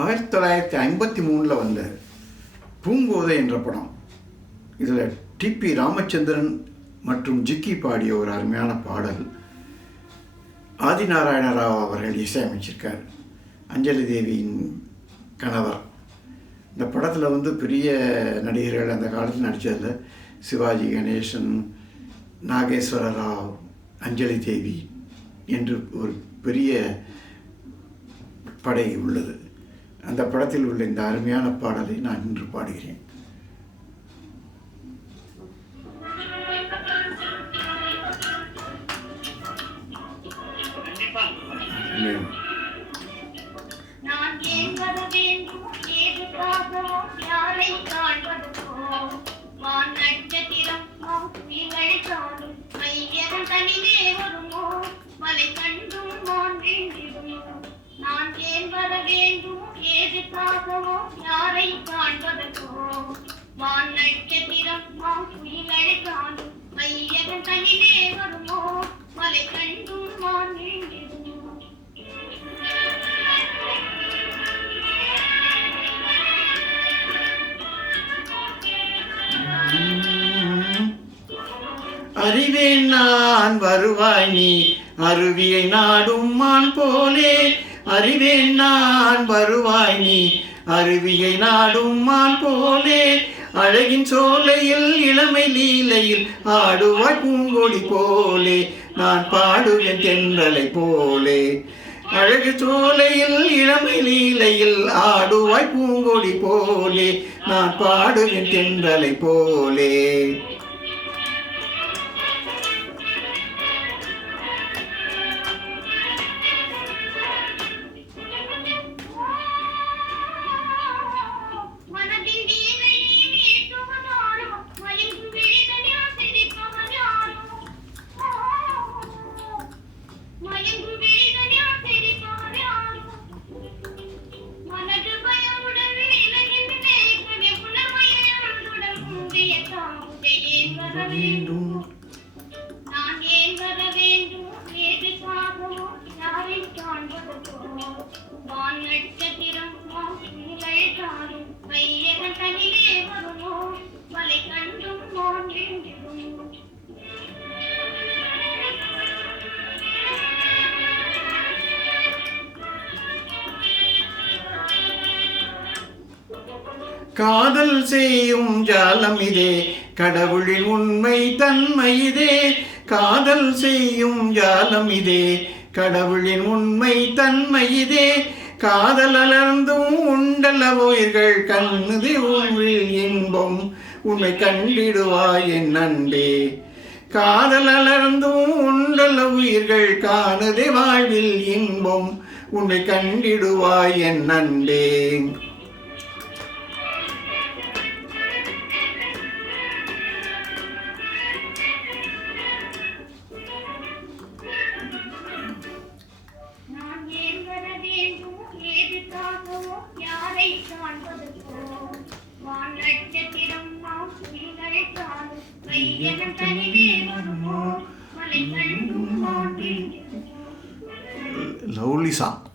1953 வந்த பூங்கோதை என்ற படம். இதில் டிபி ராமச்சந்திரன் மற்றும் ஜிக்கி பாடிய ஒரு அருமையான பாடல். ஆதிநாராயண ராவ் அவர்கள் இசையமைச்சிருக்கார். அஞ்சலி தேவியின் கணவர். இந்த படத்தில் பெரிய நடிகர்கள் அந்த காலத்தில் நடித்ததில் சிவாஜி கணேசன், நாகேஸ்வர ராவ், அஞ்சலி தேவி என்று ஒரு பெரிய படை உள்ளது. அந்த படத்தில் உள்ள இந்த அருமையான பாடலை நான் இன்று பாடுகிறேன். யாரை காண்பதற்கோ வான் நட்சத்திரம் புயலை காணும் மையகன் தனிலே வருமோ மலை கண்டும் வான் நீங்கிடுமோ. அறிவேன் நான் வருவாய் நீ அருவியை நாடும் மான் போலே. அறிவேன் நான் வருவாய் நீ அருவியை நாடும் மான் போலே. அழகின் சோலையில் இளமை லீலையில் ஆடுவாய் பூங்கொடி போலே. நான் பாடுவேன் தென்றலை போலே. அழகு சோலையில் இளமை லீலையில் ஆடுவாய் பூங்கொடி போலே. நான் பாடுவேன் தென்றலை போலே. நான் ஏன் வர வேண்டும் எதுக்காகவோ யாரை காண்பதற்கோ வான் நட்சத்திரம் புயலை காணும் மையகன் தனிலே வருமோ மலை கண்டும் வான் நீங்கிடுமோ. காதல் செய்யும் ஜாலம் இதே கடவுளின் உண்மை தன்மை இதே. காதல் செய்யும் ஜாலம் இதே கடவுளின் உண்மை தன்மை இதே. காதல் அலர்ந்தும் உண்டல உயிர்கள் கண்ணுதே உள்வில் இன்பம் உன்னை கண்டிடுவாய் என் அன்பே. காதல் அலர்ந்தும் உண்டல உயிர்கள் காணுதே வாழ்வில் இன்பம் உன்னை கண்டிடுவாய் என் அன்பே. யாரை காண்பதற்கோ வான் நட்சத்திரம் புயலை காணும் மையகன் தனிலே வருமோ மலை கண்டும் வான் நீங்கிடுமோ. Lovely song.